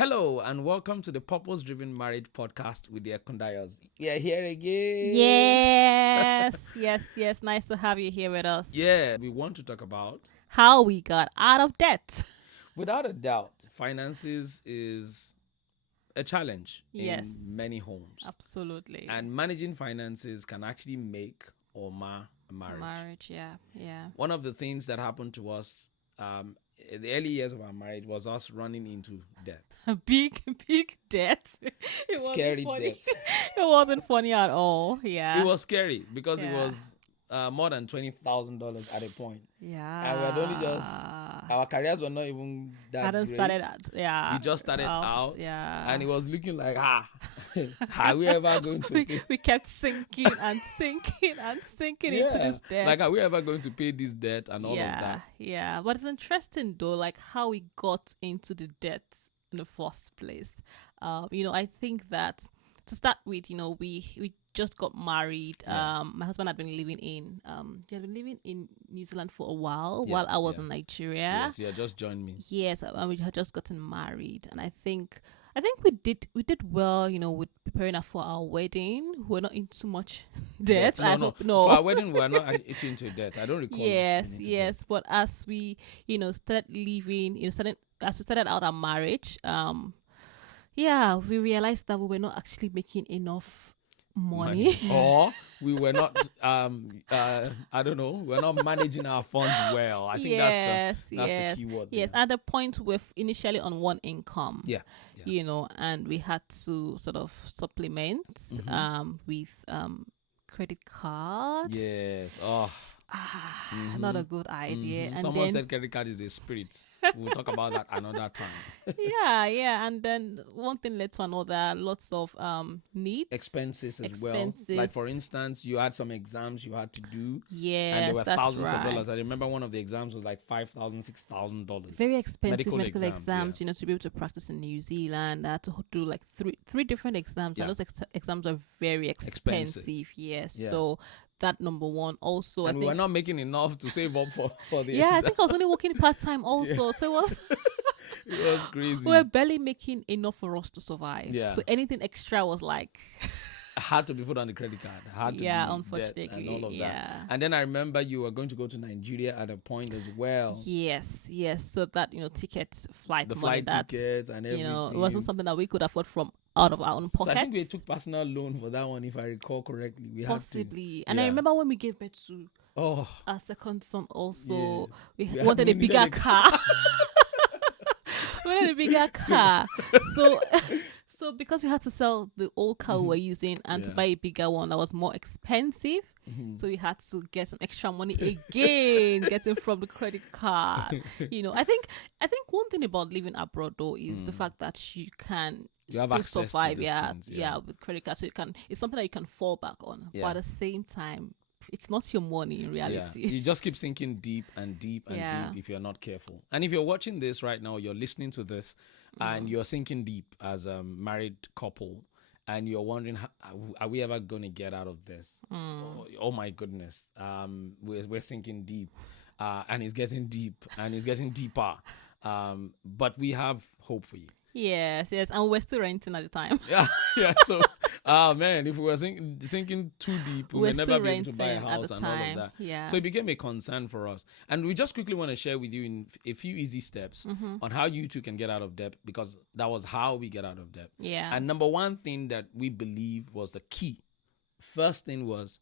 Hello and welcome to the Purpose Driven Marriage Podcast with the Ekundayos. Yeah, here again. Yes. Nice to have you here with us. Yeah, we want to talk about, How we got out of debt. without a doubt, finances is a challenge Yes. in many homes. Absolutely. And managing finances can actually make or mar a marriage. Yeah. One of the things that happened to us in the early years of our marriage was us running into debt. A big debt. It Scary wasn't funny. debt. It wasn't funny at all. Yeah. It was scary because it Yeah. was more than $20,000 at a point. Yeah. And we had only just, our careers were not even that hadn't great. started at We just started out. Yeah. And it was looking like, are we ever going to pay? we kept sinking and sinking into this debt. Like, are we ever going to pay this debt and all of Yeah, that? yeah. But it's interesting though, like how we got into the debt in the first place. I think that to start with, we just got married. Yeah. My husband had been living in New Zealand for a while I was in Nigeria. Yes, you had just joined me. Yes, and we had just gotten married, and I think we did well, with preparing for our wedding. We're not in too much debt. I hope no. For our wedding, we are not actually into debt. I don't recall. Yes. But as we, started living, as we started out our marriage, we realized that we were not actually making enough money. Or we were not I don't know, we're not managing our funds well. I think that's the key word. Yes, there. at the point we're initially on one income. Yeah. And we had to sort of supplement with credit card. Yes. Not a good idea. And someone then, said credit card is a spirit. We'll talk about that another time. yeah. And then one thing led to another. Lots of needs, Expenses as well. Like for instance, you had some exams you had to do. Yes, and there were that's thousands right. of dollars. I remember one of the exams was like $5,000, $6,000. Very expensive medical exams, to be able to practice in New Zealand. I had to do like three different exams, and those exams are very expensive. Yes, Yeah. so that number one. Also, And we were not making enough to save up for the yeah, exam. I think I was only working part-time also. So it was crazy. we were barely making enough for us to survive. Yeah. So anything extra was like had to be put on the credit card. Had to be unfortunately. debt and all of yeah. that. And then I remember you were going to go to Nigeria at a point as well. Yes. So that, tickets, flight The money, flight tickets and everything. it wasn't something that we could afford from out of our own pockets. So I think we took personal loan for that one, if I recall correctly. We Possibly. Had to. And I remember when we gave birth to our second son also, yes. we wanted a bigger car. We wanted a bigger car. So because we had to sell the old car we were using and to buy a bigger one that was more expensive, so we had to get some extra money again, getting from the credit card. I think one thing about living abroad though is the fact that you can still survive. With credit card, so it's something that you can fall back on. Yeah. But at the same time, it's not your money in reality. You just keep sinking deep and deep and deep if you're not careful. And if you're watching this right now, you're listening to this and you're sinking deep as a married couple and you're wondering, are we ever going to get out of this? Oh my goodness. We're sinking deep and it's getting deep and it's getting deeper. But we have hope for you. Yes, and we're still renting at the time. Yeah. So, man, if we were sinking too deep, we would never be able to buy a house and all of that. Yeah. So it became a concern for us. And we just quickly want to share with you in a few easy steps on how you too can get out of debt, because that was how we get out of debt. Yeah. And number one thing that we believe was the key. First thing was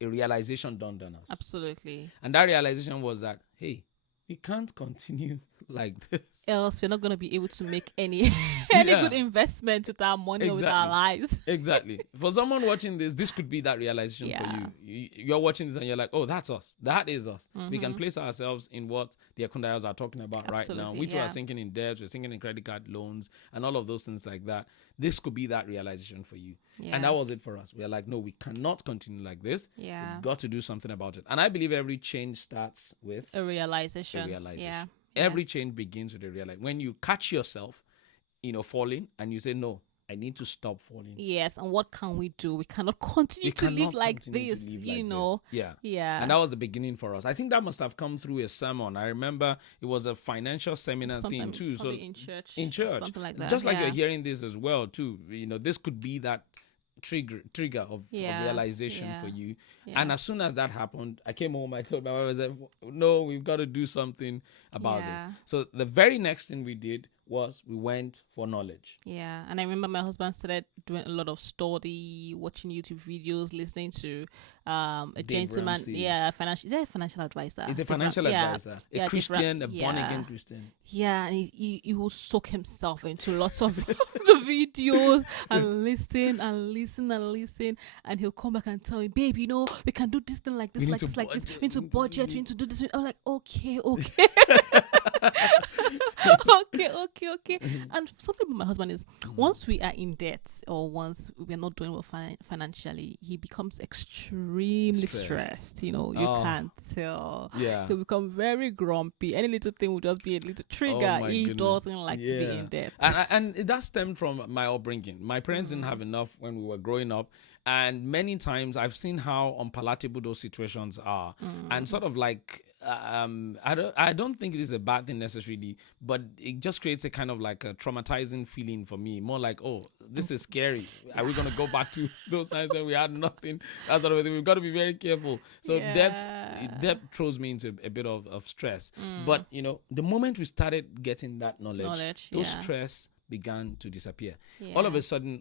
a realization dawned on us. Absolutely. And that realization was that, hey, we can't continue like this. Else we're not going to be able to make any good investment with our money or with our lives. Exactly. For someone watching this could be that realization for you. You're watching this and you're like, oh, that's us. That is us. We can place ourselves in what the Ekundayos are talking about right now. We too are sinking in debt, we're sinking in credit card loans and all of those things like that. This could be that realization for you. And that was it for us. We're like, no, we cannot continue like this. We've got to do something about it. And I believe every change starts with a realization. Every change begins with a realization. When you catch yourself, falling and you say, no, I need to stop falling. Yes, and what can we do? We cannot continue to live like this, you know. Yeah. Yeah. And that was the beginning for us. I think that must have come through a sermon. I remember it was a financial seminar thing too. So in church. Something like that. Just like you're hearing this as well too. You know, this could be that trigger of realization for you. And as soon as that happened, I came home, I told my wife, I said, no, we've got to do something about this. So the very next thing we did was we went for knowledge. Yeah. And I remember my husband started doing a lot of study, watching YouTube videos, listening to a Dave gentleman. Ramsey. Is that a financial advisor? He's a financial advisor. A Christian, a born-again Christian. Yeah, and he will soak himself into lots of the videos and listen. And he'll come back and tell me, babe, you know, we can do this thing like this, like this. We need to budget, we need to do this. I'm like, okay. Okay. And something with my husband is once we are in debt or once we're not doing well financially, he becomes extremely stressed. You know, you can't tell. Yeah. He'll become very grumpy. Any little thing will just be a little trigger. He doesn't like to be in debt. And that stemmed from my upbringing. My parents didn't have enough when we were growing up. And many times I've seen how unpalatable those situations are. And sort of like, I don't think it is a bad thing necessarily, but it just creates a kind of like a traumatizing feeling for me. More like, oh, this is scary. Are we going to go back to those times when we had nothing? That sort of thing. We've got to be very careful. So debt throws me into a bit of stress. But, you know, the moment we started getting that knowledge those stress began to disappear. All of a sudden,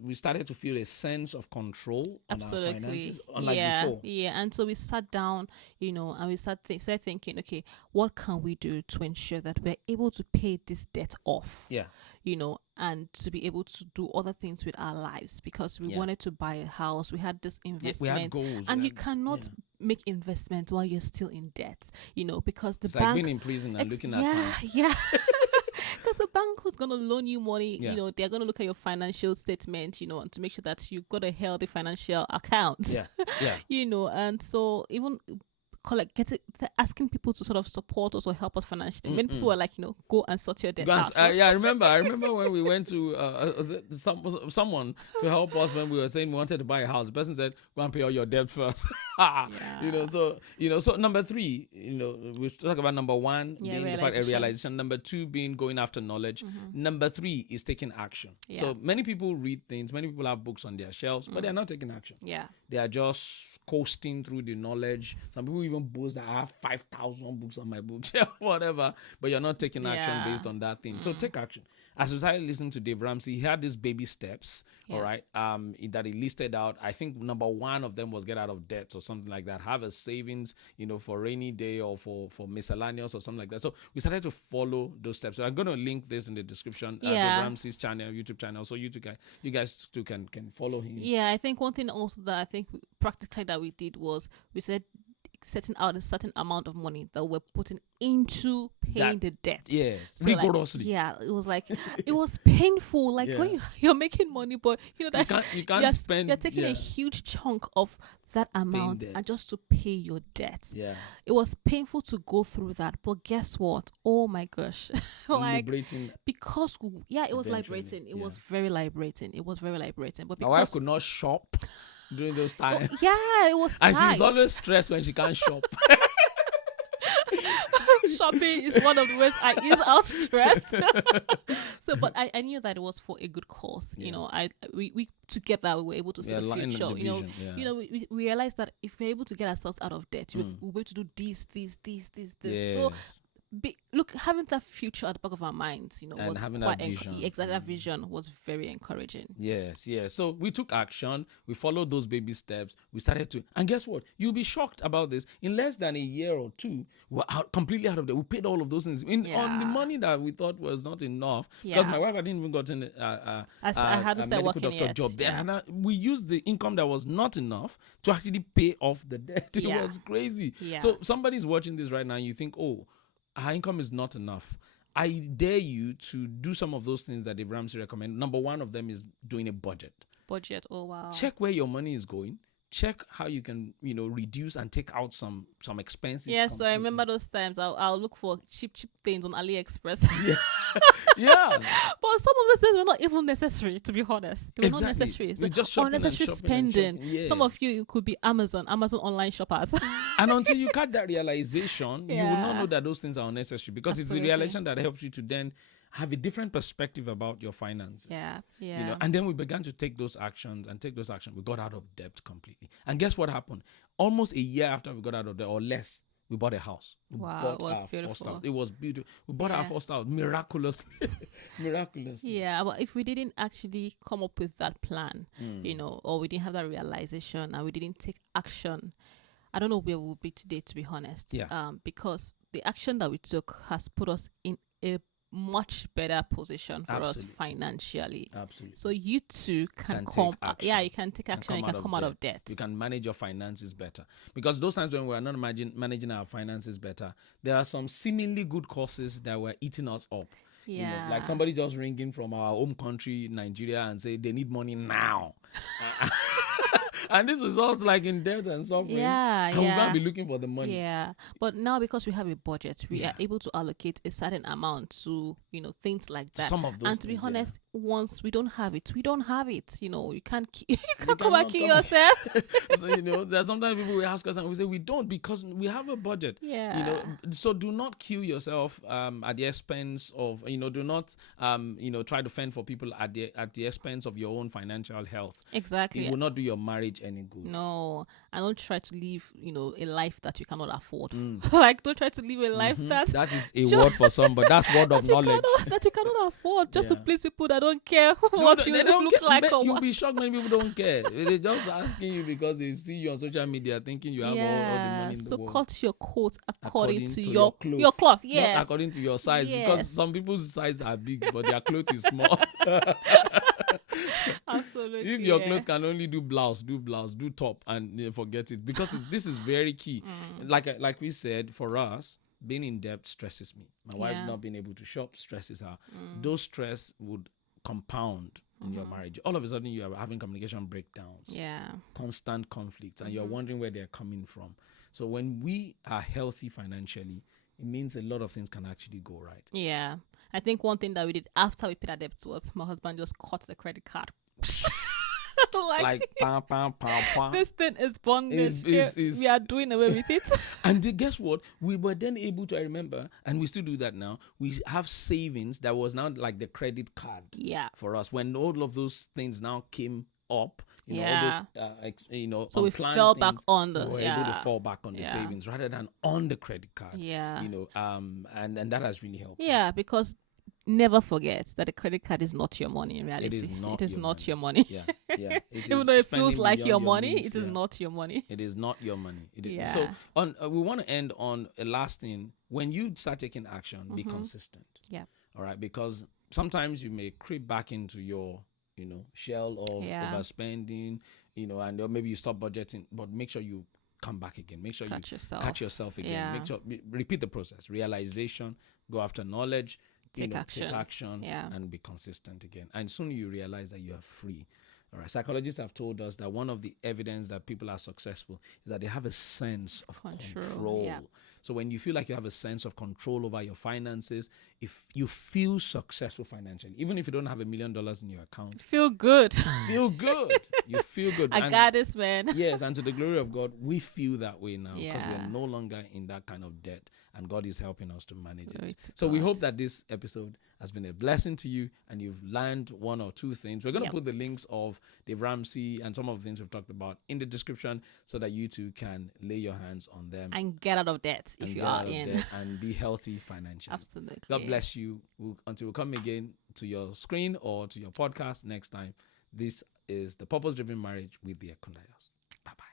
we started to feel a sense of control on our finances, unlike before. And so we sat down, you know, and we started thinking, okay, what can we do to ensure that we're able to pay this debt off? You know, and to be able to do other things with our lives, because we wanted to buy a house. We had this investment. We had goals. And you cannot make investments while you're still in debt, you know, because the bank... like being in prison and looking at time. Because the bank who's going to loan you money, you know, they're going to look at your financial statement, you know, and to make sure that you've got a healthy financial account. You know, and so even asking people to sort of support us or help us financially. Many people were like, you know, go and sort your debt out. I remember when we went to someone to help us when we were saying we wanted to buy a house. The person said, go and pay all your debt first. You know, so number 3, you know, we talk about number 1 being the fact a realization, number 2 being going after knowledge, number 3 is taking action. So many people read things, many people have books on their shelves, but they're not taking action. They are just coasting through the knowledge. Some people even boast that I have 5,000 books on my bookshelf, whatever, but you're not taking action based on that thing. So take action. As we started listening to Dave Ramsey, he had these baby steps, all right, that he listed out. I think number 1 of them was get out of debt or something like that. Have a savings, you know, for rainy day or for miscellaneous or something like that. So we started to follow those steps. So I'm going to link this in the description, Dave Ramsey's channel, YouTube channel, so you guys too can follow him. I think one thing also that I think practically that we did was we said setting out a certain amount of money that we're putting into paying the debt. Yes, so rigorously. It was like it was painful. Like when you're making money, but you know that you can't spend. You're taking a huge chunk of that amount and just to pay your debt. It was painful to go through that, but guess what? Oh my gosh, liberating. Because it was liberating. It was very liberating. But my wife could not shop during those times. It was and she's always stressed when she can't shop. Shopping is one of the ways I ease out stress. But I knew that it was for a good cause. You know, we together we were able to see the future. You know, we realized that if we're able to get ourselves out of debt, we'll be able to do this. Yes. So having that future at the back of our minds, you know, and was having quite that vision. Exactly, that vision was very encouraging. Yes. So we took action. We followed those baby steps. We started to, and guess what? You'll be shocked about this. In less than a year or 2, we're completely out of there. We paid all of those things on the money that we thought was not enough. Because my wife hadn't even gotten a medical doctor job. And we used the income that was not enough to actually pay off the debt. It was crazy. So somebody's watching this right now. And you think, oh, our income is not enough. I dare you to do some of those things that Dave Ramsey recommend. Number 1 of them is doing a budget. Oh wow. Check where your money is going. check how you can, reduce and take out some expenses. Yeah, so I remember those times. I'll look for cheap things on AliExpress. Yeah. Yeah. But some of the things were not even necessary, to be honest. They were not necessary. So just unnecessary spending. Yes. Some of you could be Amazon online shoppers. And until you catch that realization, you will not know that those things are unnecessary, because it's the realization that helps you to then have a different perspective about your finances. Yeah. And then we began to take those actions. We got out of debt completely. And guess what happened? Almost a year after we got out of debt, or less, we bought a house. Wow, it was beautiful. It was beautiful. We bought our first house miraculously. Yeah, but if we didn't actually come up with that plan, or we didn't have that realization and we didn't take action, I don't know where we'll be today, to be honest. Yeah. Because the action that we took has put us in a much better position for us financially. Absolutely. So you too can come. You can take action. You can come out of debt. You can manage your finances better. Because those times when we are not managing our finances better, there are some seemingly good causes that were eating us up. Yeah. Like somebody just ringing from our home country, Nigeria, and say they need money now. And this is us like in debt and suffering. And we're going to be looking for the money. Yeah. But now, because we have a budget, we are able to allocate a certain amount to, things like that. Some of those and to be honest, once we don't have it, we don't have it. You can't come back and kill yourself. So, there's sometimes people will ask us and we say we don't, because we have a budget. Yeah. So do not kill yourself at the expense of, do not, try to fend for people at the expense of your own financial health. Exactly. It will not do your marriage any good. No, and don't try to live, a life that you cannot afford. Like, don't try to live a life that is a word for somebody. That's word of knowledge that you cannot afford, just to please people that don't care what you look like. You'll be shocked when people don't care. They're just asking you because they see you on social media thinking you have all the money in the world. So cut your coat according to your cloth. Yes, not according to your size. Because some people's size are big, but their clothes is small. Absolutely. If your clothes can only do blouse, do top, and forget it, because this is very key. Like we said, for us, being in debt stresses me. My wife not being able to shop stresses her. Those stress would compound in your marriage. All of a sudden, you are having communication breakdowns. Constant conflicts, and you're wondering where they're coming from. So when we are healthy financially, it means a lot of things can actually go right. Yeah. I think one thing that we did after we paid our debt was my husband just cut the credit card. This thing is bondage. We are doing away with it. And guess what? We were then able to, I remember, and we still do that now, we have savings that was now like the credit card for us. When all of those things now came up, all those, so we fell back on the, we were able to fall back on the savings rather than on the credit card. And that has really helped. Yeah, because never forget that the credit card is not your money in reality. It is not your money. Yeah. Even though it feels like your money, it is not your money. It is not your money. So we want to end on a last thing. When you start taking action, be consistent. Yeah. All right. Because sometimes you may creep back into your shell of overspending, and maybe you stop budgeting, but make sure you come back again. Make sure catch yourself again. Yeah. Make sure repeat the process. Realization, go after knowledge, take action, and be consistent again. And soon you realize that you are free. All right. Psychologists have told us that one of the evidence that people are successful is that they have a sense of control. Yeah. So when you feel like you have a sense of control over your finances, if you feel successful financially, even if you don't have $1 million in your account, feel good. You feel good. I got this, man. Yes, and to the glory of God, we feel that way now because we're no longer in that kind of debt, and God is helping us to manage it. So we hope that this episode has been a blessing to you and you've learned one or two things. We're going to put the links of Dave Ramsey and some of the things we've talked about in the description so that you too can lay your hands on them. And get out of debt if you are in. And be healthy financially. Absolutely. God bless you. Until we come again to your screen or to your podcast next time, this is The Purpose Driven Marriage with the Ekundayos. Bye-bye.